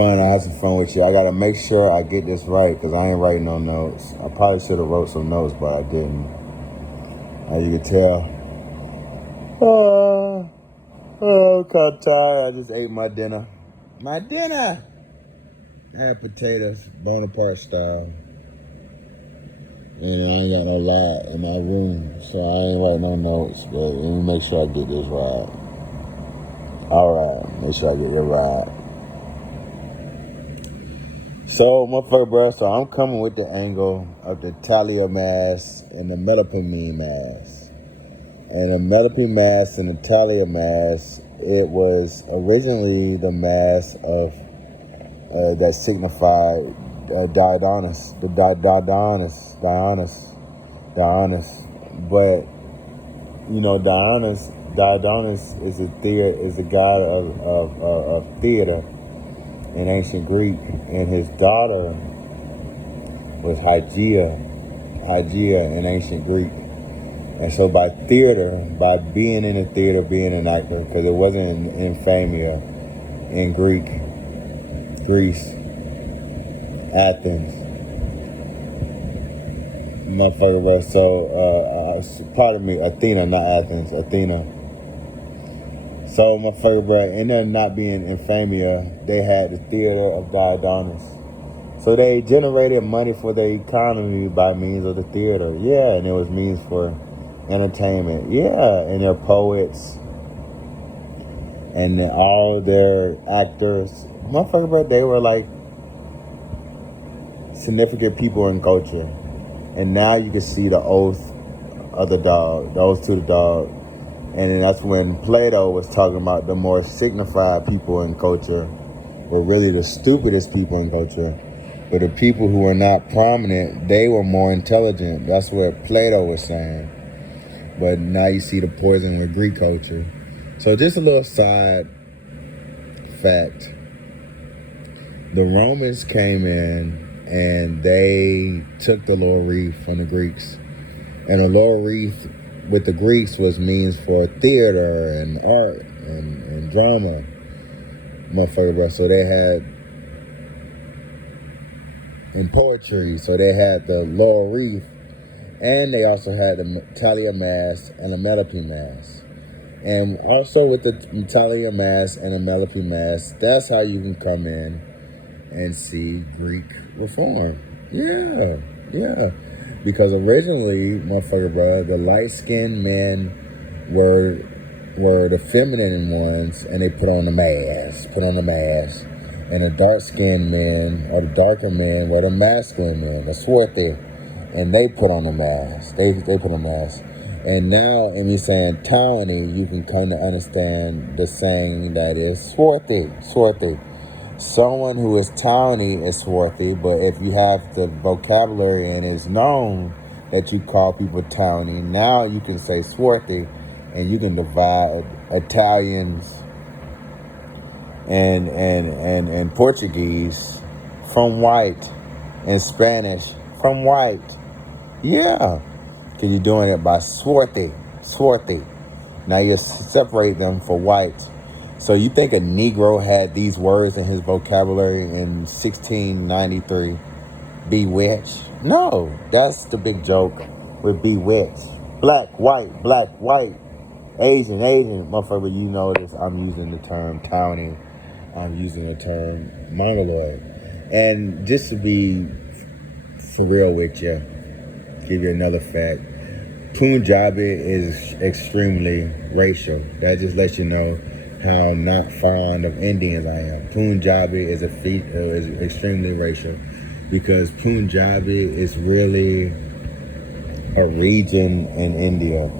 fun. I had some fun with you. I gotta make sure I get this right because I ain't writing no notes. I probably should have wrote some notes, but I didn't. As you can tell. I'm kind of tired. I just ate my dinner. My dinner! I had potatoes, Bonaparte style. And I ain't got no light in my room, so I ain't writing no notes. But let me make sure I get this right. Alright, make sure I get it right. So, motherfucker, bro, so I'm coming with the angle of the Talia mass and the Melpomene mass. And the Melpomene mass and the Talia mass, it was originally the mass of that signified Dionys, the Dionys. But you know, Dionys is a god of theater in ancient Greek, and his daughter was Hygeia in ancient Greek. And so by theater, by being in the theater, being an actor, because it wasn't in Infamia in Greece, Athens. Motherfucker, bro. So, pardon me, Athena, not Athens, Athena. So, motherfucker, bro, in there not being Infamia, they had the theater of Diodonis. So they generated money for their economy by means of the theater. Yeah, and it was means for entertainment. Yeah, and their poets and all their actors. Motherfucker, bro, they were like significant people in culture. And now you can see the oath of the dog, the oath to the dog. And then that's when Plato was talking about the more signified people in culture were really the stupidest people in culture. But the people who were not prominent, they were more intelligent. That's what Plato was saying. But now you see the poison with Greek culture. So just a little side fact. The Romans came in and they took the laurel wreath from the Greeks. And the laurel wreath with the Greeks was means for theater and art and drama. Motherfucker, bro. So they had, in poetry, so they had the laurel wreath, and they also had the Talia mass and the Melpomene mass. And also with the Talia mass and the Melpomene mass, that's how you can come in and see Greek reform. Yeah. Because originally, motherfucker, bro, the light-skinned men were the feminine ones, and they put on the mask. And the dark-skinned men, or the darker men, were the masculine men, the swarthy, and they put on the mask. They put on the mask. And now, in me saying towny, you can come to understand the saying that is swarthy. Someone who is towny is swarthy, but if you have the vocabulary and it's known that you call people towny, now you can say swarthy, and you can divide Italians and Portuguese from white, and Spanish from white. Yeah, because you're doing it by swarthy. Now you separate them for white. So you think a Negro had these words in his vocabulary in 1693? Bewitched? No, that's the big joke with bewitched. Black, white, Asian, motherfucker, you know this. I'm using the term townie. I'm using the term mongoloid. And just to be for real with you, give you another fact. Punjabi is extremely racial. That just lets you know how not fond of Indians I am. Punjabi is extremely racial because Punjabi is really a region in India,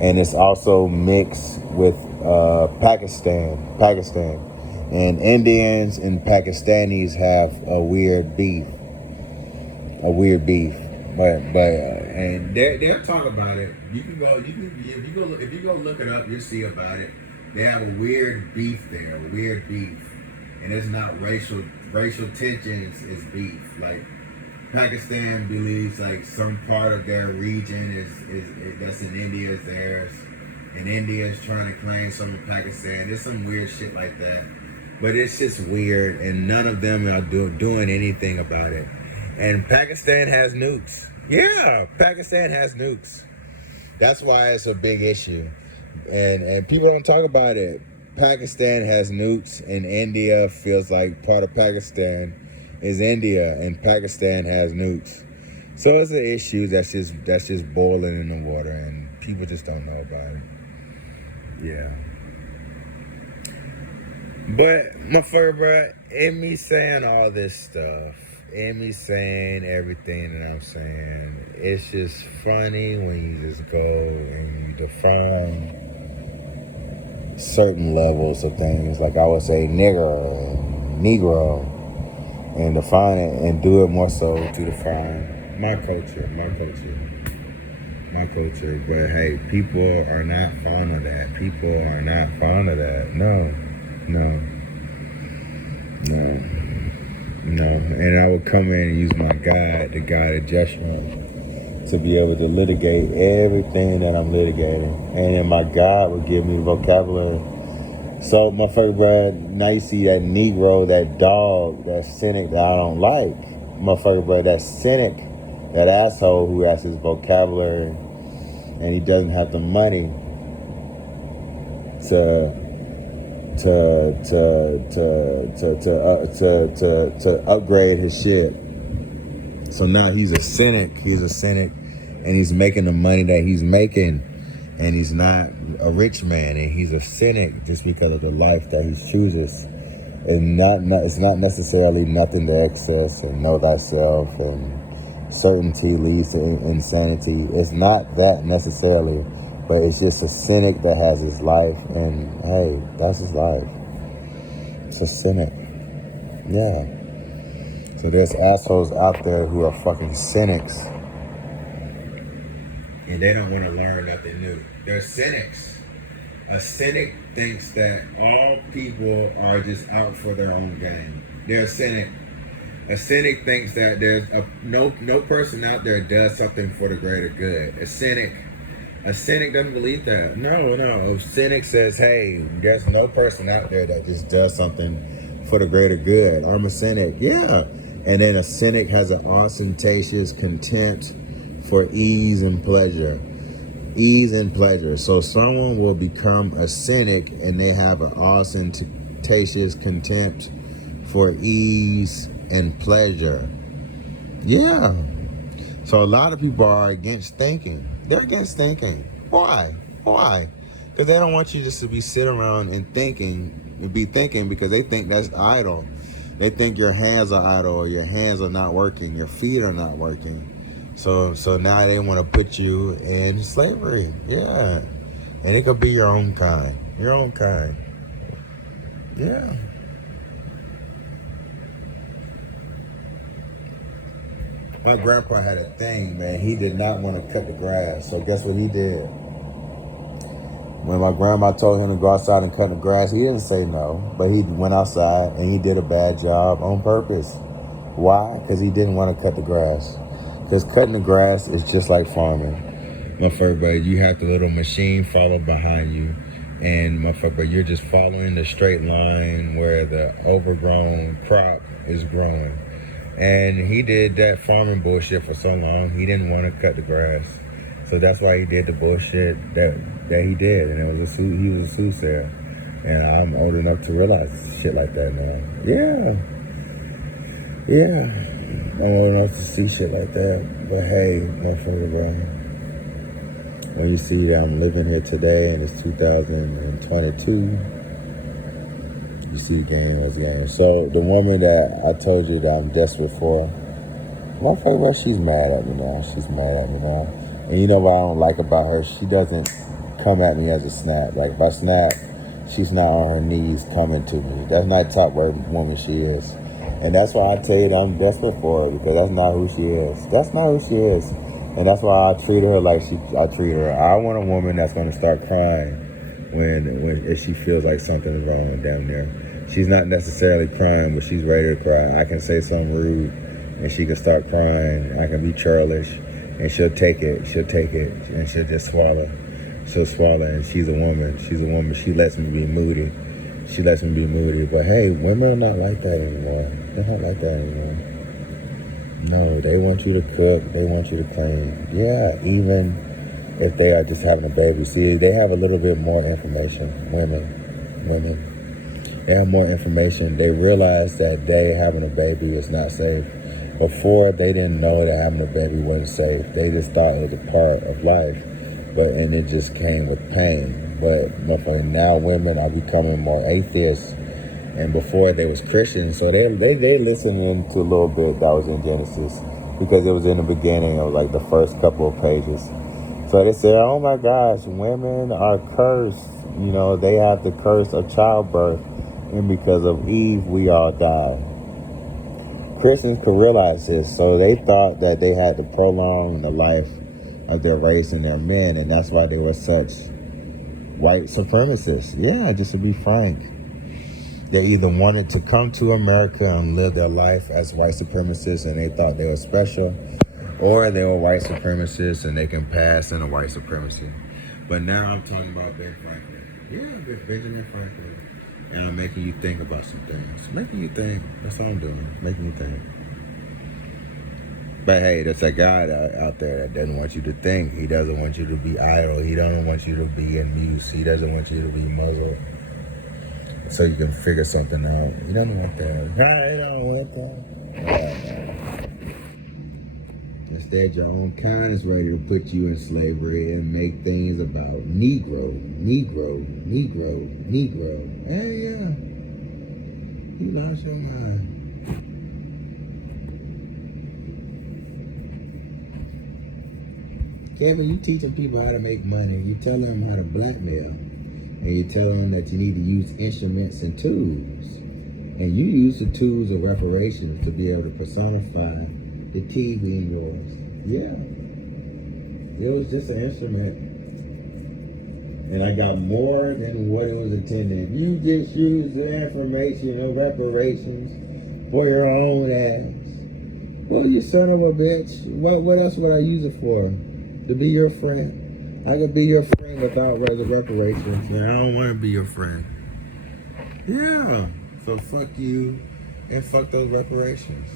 and it's also mixed with Pakistan. And Indians and Pakistanis have a weird beef. But and they'll talk about it. If you go look it up, you'll see about it. They have a weird beef there, and it's not racial tensions. It's beef. Like Pakistan believes like some part of their region is that's in India is theirs, and India is trying to claim some of Pakistan. There's some weird shit like that. But it's just weird, and none of them are doing anything about it. And Pakistan has nukes. Yeah, Pakistan has nukes. That's why it's a big issue. And people don't talk about it. Pakistan has nukes, and India feels like part of Pakistan is India, and Pakistan has nukes. So it's an issue that's just boiling in the water, and people just don't know about it. Yeah. But motherfucker, bro, in me saying all this stuff, in me saying everything that I'm saying, it's just funny when you just go and you define certain levels of things. Like I would say nigger and negro, and define it and do it more so to define my culture. But hey, people are not fond of that. People are not fond of that. No. And I would come in and use my guide, the guide adjustment, to be able to litigate everything that I'm litigating. And then my guide would give me the vocabulary. So, motherfucker, bro, now you see that Negro, that dog, that cynic that I don't like. Motherfucker, bro, that cynic, that asshole who has his vocabulary and he doesn't have the money to upgrade his shit. So now he's a cynic, and he's making the money that he's making, and he's not a rich man, and he's a cynic just because of the life that he chooses. And it's not necessarily nothing to excess and know thyself, and certainty leads to insanity. It's not that necessarily, but it's just a cynic that has his life, and hey, that's his life. It's a cynic. Yeah. So there's assholes out there who are fucking cynics, and they don't want to learn nothing new. They're cynics. A cynic thinks that all people are just out for their own gain. They're a cynic. A cynic thinks that there's no person out there does something for the greater good. A cynic doesn't believe that. No. A cynic says, hey, there's no person out there that just does something for the greater good. I'm a cynic. Yeah. And then a cynic has an ostentatious contempt for ease and pleasure. So someone will become a cynic and they have an ostentatious contempt for ease and pleasure. Yeah. So a lot of people are against thinking. They're against thinking. Why? Because they don't want you just to be sitting around and be thinking because they think that's idle. They think your hands are idle, or your hands are not working, your feet are not working. So now they want to put you in slavery. Yeah. And it could be your own kind. Yeah. My grandpa had a thing, man. He did not want to cut the grass. So guess what he did? When my grandma told him to go outside and cut the grass, he didn't say no. But he went outside and he did a bad job on purpose. Why? Because he didn't want to cut the grass. Because cutting the grass is just like farming. Motherfucker, you have the little machine follow behind you. And motherfucker, you're just following the straight line where the overgrown crop is growing. And he did that farming bullshit for so long, he didn't want to cut the grass. So that's why he did the bullshit that he did. And he was a soothsayer. And I'm old enough to realize shit like that now. Yeah. I'm old enough to see shit like that. But hey, motherfucker, bro. When you see that I'm living here today and it's 2022, you see the game as a game. So the woman that I told you that I'm desperate for, motherfucker, bro, she's mad at me now. And you know what I don't like about her? She doesn't come at me as a snap. Like if I snap, she's not on her knees coming to me. That's not the type of woman she is. And that's why I tell you that I'm desperate for her, because that's not who she is. And that's why I treat her like I treat her. I want a woman that's going to start crying if she feels like something's wrong down there. She's not necessarily crying, but she's ready to cry. I can say something rude, and she can start crying. I can be churlish, and she'll take it, and she'll just swallow. She'll swallow, and she's a woman. She lets me be moody. She lets me be moody. But hey, women are not like that anymore. They're not like that anymore. No, they want you to cook. They want you to clean. Yeah, even if they are just having a baby. See, they have a little bit more information. Women. They have more information. They realize that having a baby is not safe. Before, they didn't know that having a baby wasn't safe. They just thought it was a part of life. And it just came with pain. But now women are becoming more atheists. And before they was Christians, so they listened into a little bit that was in Genesis, because it was in the beginning. It was like the first couple of pages. So they said, oh my gosh, women are cursed. You know, they have the curse of childbirth. And because of Eve, we all died. Christians could realize this, so they thought that they had to prolong the life of their race and their men, and that's why they were such white supremacists. Yeah, just to be frank. They either wanted to come to America and live their life as white supremacists and they thought they were special, or they were white supremacists and they can pass in a white supremacy. But now I'm talking about Ben Franklin. Yeah, Benjamin Franklin. And I'm making you think about some things. Making you think. That's all I'm doing. Making you think. But hey, there's a God out there that doesn't want you to think. He doesn't want you to be idle. He doesn't want you to be in muse. He doesn't want you to be muzzled. So you can figure something out. He doesn't want that. He don't want that. Instead, your own kind is ready to put you in slavery and make things about Negro. Hey, yeah. You lost your mind. Kevin, you teaching people how to make money. You telling them how to blackmail. And you tell them that you need to use instruments and tools. And you use the tools of reparations to be able to personify the TV in yours. Yeah. It was just an instrument. And I got more than what it was intended. You just use the information of reparations for your own ass. Well, you son of a bitch. What else would I use it for? To be your friend. I could be your friend without reparations. And I don't want to be your friend. Yeah. So fuck you and fuck those reparations.